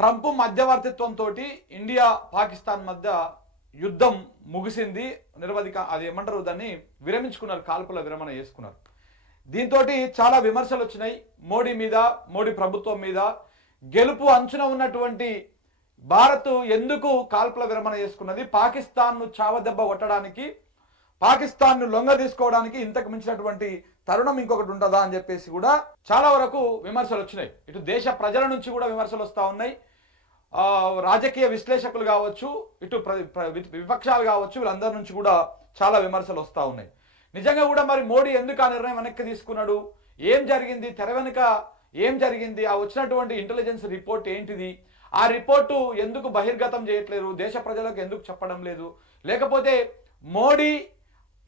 Trump మధ్యవర్తిత్వంతో India Pakistan మధ్య యుద్ధం ముగిసింది. నిరవధిక అది ఏమంటారు, దాన్ని విరమించుకున్నారు, కాల్పుల విరమణ చేసుకున్నారు. దీంతో చాలా విమర్శలు వచ్చినాయి మోడీ మీద, మోడీ ప్రభుత్వం మీద. గెలుపు అంచున ఉన్నటువంటి భారత్ ఎందుకు కాల్పుల విరమణ చేసుకున్నది, పాకిస్తాన్ను చావదెబ్బ కొట్టడానికి, పాకిస్తాన్ను లొంగ తీసుకోవడానికి ఇంతకు మించినటువంటి తరుణం ఇంకొకటి ఉంటుందా అని చెప్పేసి కూడా చాలా వరకు విమర్శలు వచ్చినాయి. ఇటు దేశ ప్రజల నుంచి కూడా విమర్శలు వస్తూ ఉన్నాయి. రాజకీయ విశ్లేషకులు కావచ్చు, ఇటు విపక్షాలు కావచ్చు, వీళ్ళందరి నుంచి కూడా చాలా విమర్శలు వస్తూ ఉన్నాయి. నిజంగా కూడా మరి మోడీ ఎందుకు ఆ నిర్ణయం వెనక్కి తీసుకున్నాడు, ఏం జరిగింది, తెర వెనుక ఏం జరిగింది, ఆ వచ్చినటువంటి ఇంటెలిజెన్స్ రిపోర్ట్ ఏంటిది, ఆ రిపోర్టు ఎందుకు బహిర్గతం చేయట్లేదు, దేశ ప్రజలకు ఎందుకు చెప్పడం లేదు, లేకపోతే మోడీ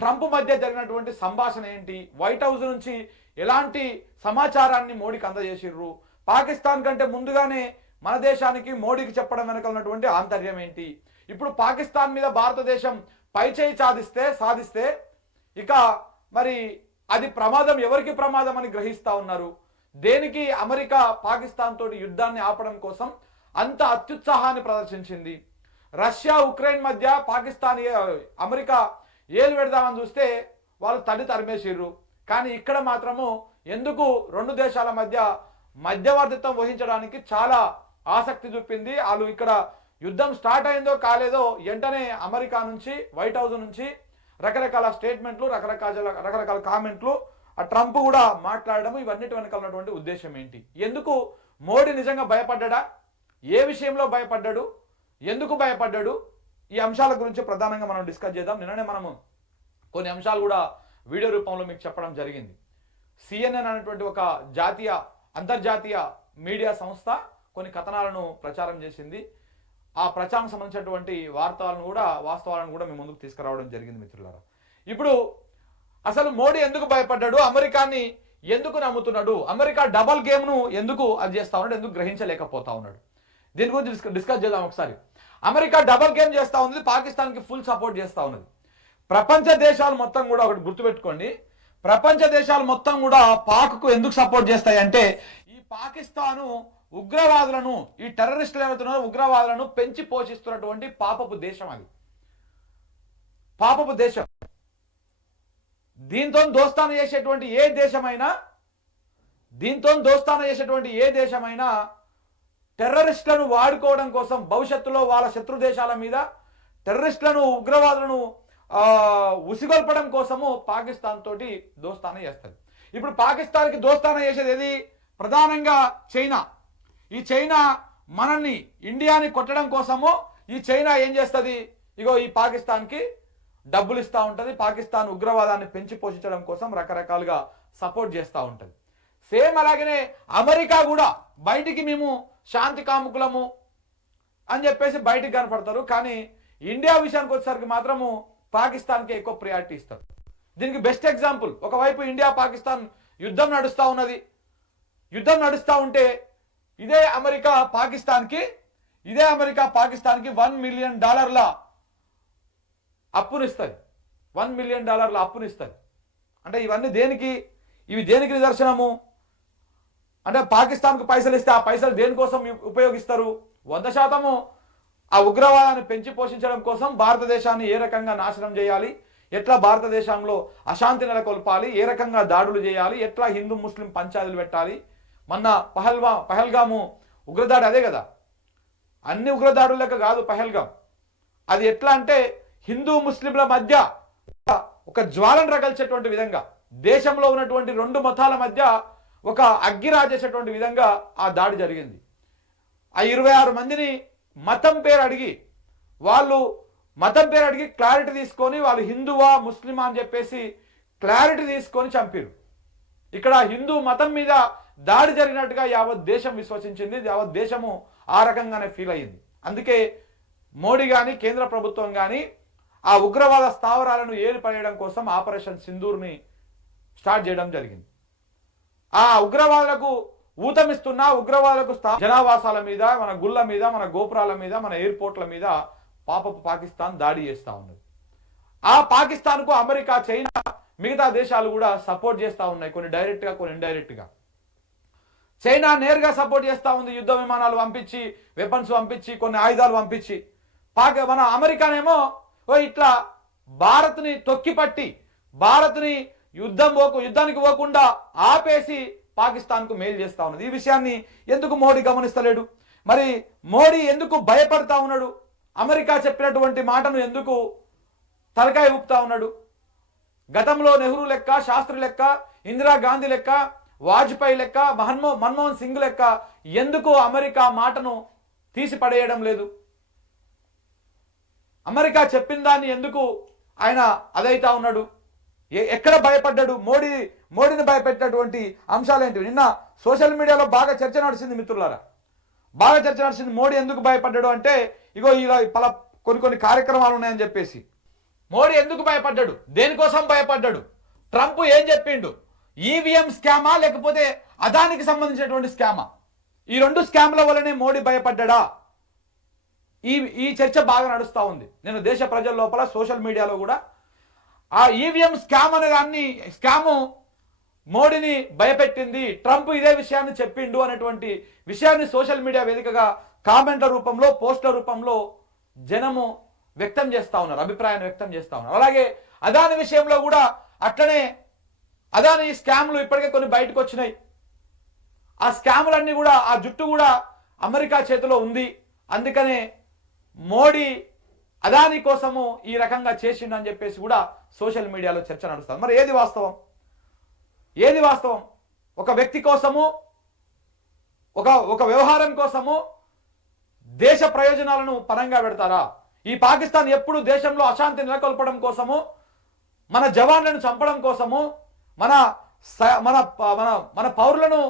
ట్రంప్ మధ్య జరిగినటువంటి సంభాషణ ఏంటి, వైట్ హౌస్ నుంచి ఎలాంటి సమాచారాన్ని మోడీకి అందజేసిర్రు, పాకిస్తాన్ కంటే ముందుగానే మన దేశానికి మోడీకి చెప్పడం వెనక ఉన్నటువంటి ఆంతర్యం ఏంటి, ఇప్పుడు పాకిస్తాన్ మీద భారతదేశం పైచేయి సాధిస్తే ఇక మరి అది ప్రమాదం, ఎవరికి ప్రమాదం అని గ్రహిస్తా ఉన్నారు. దేనికి అమెరికా పాకిస్తాన్ తోటి యుద్ధాన్ని ఆపడం కోసం అంత అత్యుత్సాహాన్ని ప్రదర్శించింది. రష్యా ఉక్రెయిన్ మధ్య పాకిస్తాన్ అమెరికా ఏలు పెడదామని చూస్తే వాళ్ళు తరిమేసిర్రు. కానీ ఇక్కడ మాత్రము ఎందుకు రెండు దేశాల మధ్య మధ్యవర్తిత్వం వహించడానికి చాలా ఆసక్తి చూపింది. వాళ్ళు ఇక్కడ యుద్ధం స్టార్ట్ అయిందో కాలేదో వెంటనే అమెరికా నుంచి, వైట్ హౌస్ నుంచి రకరకాల స్టేట్మెంట్లు, రకరకాల కామెంట్లు, ఆ ట్రంప్ కూడా మాట్లాడడం, ఇవన్నిటి వెనకాల ఉన్నటువంటి ఉద్దేశం ఏంటి, ఎందుకు మోడీ నిజంగా భయపడ్డా, ఏ విషయంలో భయపడ్డాడు, ఎందుకు భయపడ్డాడు, ఈ అంశాల గురించి ప్రధానంగా మనం డిస్కస్ చేద్దాం. నిన్ననే మనము కొన్ని అంశాలు కూడా వీడియో రూపంలో మీకు చెప్పడం జరిగింది. CNN అనేటువంటి ఒక అంతర్జాతీయ మీడియా సంస్థ కొన్ని కథనాలను ప్రచారం చేసింది. ఆ ప్రచారం సంబంధించినటువంటి వాస్తవాలను కూడా మేము ముందుకు తీసుకురావడం జరిగింది మిత్రులారా. ఇప్పుడు అసలు మోడీ ఎందుకు భయపడ్డాడు, అమెరికాని ఎందుకు నమ్ముతున్నాడు, అమెరికా డబల్ గేమ్ను ఎందుకు అది చేస్తా ఉన్నాడు, ఎందుకు గ్రహించలేకపోతా ఉన్నాడు, దీని గురించి డిస్కస్ చేద్దాం ఒకసారి. అమెరికా డబల్ గేమ్ చేస్తా ఉంది, పాకిస్తాన్కి ఫుల్ సపోర్ట్ చేస్తా ఉన్నది. ప్రపంచ దేశాలు మొత్తం కూడా ఒకటి గుర్తుపెట్టుకోండి, ప్రపంచ దేశాలు మొత్తం కూడా పాక్కు ఎందుకు సపోర్ట్ చేస్తాయి అంటే, ఈ పాకిస్తాను ఉగ్రవాదులను, ఈ టెర్రరిస్టులు ఏమవుతున్నారో ఉగ్రవాదులను పెంచి పోషిస్తున్నటువంటి పాపపు దేశం, అది పాపపు దేశం. దీంతో దోస్తాను చేసేటువంటి ఏ దేశమైనా టెర్రరిస్టులను వాడుకోవడం కోసం భవిష్యత్తులో వాళ్ళ శత్రు దేశాల మీద టెర్రరిస్టులను, ఉగ్రవాదులను ఉసిగొల్పడం కోసము పాకిస్తాన్ తోటి దోస్తాన చేస్తుంది. ఇప్పుడు పాకిస్తాన్కి దోస్తాన చేసేది ఏది, ప్రధానంగా చైనా. ఈ చైనా మనల్ని, ఇండియాని కొట్టడం కోసము ఈ చైనా ఏం చేస్తుంది, ఇగో ఈ పాకిస్తాన్కి డబ్బులు ఇస్తూ ఉంటుంది, పాకిస్తాన్ ఉగ్రవాదాన్ని పెంచి పోషించడం కోసం రకరకాలుగా సపోర్ట్ చేస్తూ ఉంటుంది. సేమ్ అలాగనే అమెరికా కూడా బయటికి మేము శాంతి కాముకులము అని చెప్పేసి బయటికి కనపడతారు, కానీ ఇండియా విషయానికి వచ్చేసరికి మాత్రము పాకిస్తాన్కి ఎక్కువ ప్రయారిటీ ఇస్తారు. దీనికి బెస్ట్ ఎగ్జాంపుల్, ఒకవైపు ఇండియా పాకిస్తాన్ యుద్ధం నడుస్తూ ఉన్నది. యుద్ధం నడుస్తూ ఉంటే ఇదే అమెరికా పాకిస్తాన్కి $1 మిలియన్ అప్పునిస్తుంది, $1 మిలియన్ అప్పునిస్తుంది. అంటే ఇవన్నీ దేనికి నిదర్శనము అంటే, పాకిస్తాన్కు పైసలు ఇస్తే ఆ పైసలు దేనికోసం ఉపయోగిస్తారు, 100% ఆ ఉగ్రవాదాన్ని పెంచి పోషించడం కోసం, భారతదేశాన్ని ఏ రకంగా నాశనం చేయాలి, ఎట్లా భారతదేశంలో అశాంతి నెలకొల్పాలి, ఏ రకంగా దాడులు చేయాలి, ఎట్లా హిందూ ముస్లిం పంచాయతీలు పెట్టాలి. మొన్న పహల్గాము ఉగ్రదాడి అదే కదా, అన్ని ఉగ్రదాడుల లెక్క కాదు పహల్గాం. అది ఎట్లా అంటే హిందూ ముస్లింల మధ్య ఒక జ్వాలను రగల్చేటువంటి విధంగా, దేశంలో ఉన్నటువంటి రెండు మతాల మధ్య ఒక అగ్గి రాజేసేటువంటి విధంగా ఆ దాడి జరిగింది. ఆ 26 మందిని మతం పేరు అడిగి క్లారిటీ తీసుకొని, వాళ్ళు హిందువా ముస్లిమా అని చెప్పేసి క్లారిటీ తీసుకొని చంపారు. ఇక్కడ హిందూ మతం మీద దాడి జరిగినట్టుగా యావత్ దేశం విశ్వసించింది, యావత్ దేశము ఆ రకంగానే ఫీల్ అయ్యింది. అందుకే మోడీ కానీ కేంద్ర ప్రభుత్వం కానీ ఆ ఉగ్రవాద స్థావరాలను ఏలుపడేయడం కోసం ఆపరేషన్ సింధూర్ని స్టార్ట్ చేయడం జరిగింది. ఆ ఉగ్రవాదులకు ఊతమిస్తున్న ఉగ్రవాదులకు జనావాసాల మీద, మన గుళ్ళ మీద, మన గోపురాల మీద, మన ఎయిర్పోర్ట్ల మీద పాపపు పాకిస్తాన్ దాడి చేస్తూ ఉన్నది. ఆ పాకిస్తాన్కు అమెరికా, చైనా, మిగతా దేశాలు కూడా సపోర్ట్ చేస్తూ ఉన్నాయి, కొన్ని డైరెక్ట్గా, కొన్ని ఇండైరెక్ట్గా. చైనా నేరుగా సపోర్ట్ చేస్తూ ఉంది, యుద్ధ విమానాలు పంపించి, వెపన్స్ పంపించి, కొన్ని ఆయుధాలు పంపించి. మన అమెరికానేమో ఇట్లా భారత్ని తొక్కిపట్టి, భారత్ని యుద్ధానికి పోకుండా ఆపేసి పాకిస్తాన్కు మేలు చేస్తా ఉన్నది. ఈ విషయాన్ని ఎందుకు మోడీ గమనిస్తలేడు? మరి మోడీ ఎందుకు భయపడతా ఉన్నాడు? అమెరికా చెప్పినటువంటి మాటను ఎందుకు తలకాయ ఊపుతా ఉన్నాడు? గతంలో నెహ్రూ లెక్క, శాస్త్రి లెక్క, ఇందిరాగాంధీ లెక్క, వాజ్పేయి లెక్క, మన్మోహన్ సింగ్ లెక్క ఎందుకు అమెరికా మాటను తీసి పడేయడం లేదు? అమెరికా చెప్పిన దాన్ని ఎందుకు ఆయన అదైతా ఉన్నాడు? ఎక్కడ భయపడ్డాడు? మోడీని భయపెట్టినటువంటి అంశాలు ఏంటివి? నిన్న సోషల్ మీడియాలో బాగా చర్చ నడిచింది మిత్రులారా, బాగా చర్చ నడిచింది. మోడీ ఎందుకు భయపడ్డాడు అంటే, ఇగో ఇలా కొన్ని కార్యక్రమాలు ఉన్నాయని చెప్పేసి. మోడీ ఎందుకు భయపడ్డాడు? దేనికోసం భయపడ్డాడు? ట్రంప్ ఏం చెప్పిండు? ఈవీఎం స్కామా లేకపోతే అదానికి సంబంధించినటువంటి స్కామా? ఈ రెండు స్కామ్ల వల్లనే మోడీ భయపడ్డా? ఈ చర్చ బాగా నడుస్తూ ఉంది. నేను దేశ ప్రజల లోపల సోషల్ మీడియాలో కూడా ఆ ఈవీఎం స్కామ్ అనే దాన్ని, స్కాము మోడీని భయపెట్టింది, ట్రంప్ ఇదే విషయాన్ని చెప్పిండు అనేటువంటి విషయాన్ని సోషల్ మీడియా వేదికగా కామెంట్ల రూపంలో, పోస్టుల రూపంలో జనము వ్యక్తం చేస్తూ ఉన్నారు, అభిప్రాయాన్ని వ్యక్తం చేస్తూ ఉన్నారు. అలాగే అదాని విషయంలో కూడా అట్లనే అదాని స్కామ్లు ఇప్పటికే కొన్ని బయటకు వచ్చినాయి. ఆ స్కాములన్నీ కూడా, ఆ జుట్టు కూడా అమెరికా చేతిలో ఉంది. అందుకనే మోడీ అదాని కోసము ఈ రకంగా చేసిండు అని చెప్పేసి కూడా సోషల్ మీడియాలో చర్చ నడుస్తుంది. మరి ఏది వాస్తవం? ఏది వాస్తవం? ఒక వ్యక్తి కోసము, ఒక వ్యవహారం కోసము దేశ ప్రయోజనాలను పరంగా పెడతారా? ఈ పాకిస్తాన్ ఎప్పుడు దేశంలో అశాంతి నెలకొల్పడం కోసము, మన జవాన్లను చంపడం కోసము, మన మన మన మన పౌరులను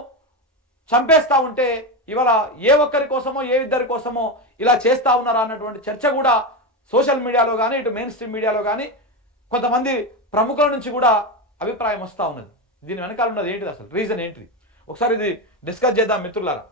చంపేస్తా ఉంటే ఇవాళ ఏ ఒక్కరి కోసమో, ఏ ఇద్దరి కోసమో ఇలా చేస్తా ఉన్నారా అన్నటువంటి చర్చ కూడా సోషల్ మీడియాలో కానీ, ఇటు మెయిన్ స్ట్రీమ్ మీడియాలో కానీ కొంతమంది ప్రముఖుల నుంచి కూడా అభిప్రాయం వస్తూ ఉన్నది. దీని వెనకాల ఉన్నది ఏంటిది? అసలు రీజన్ ఏంటిది? ఒకసారి ఇది డిస్కస్ చేద్దాం మిత్రులారా.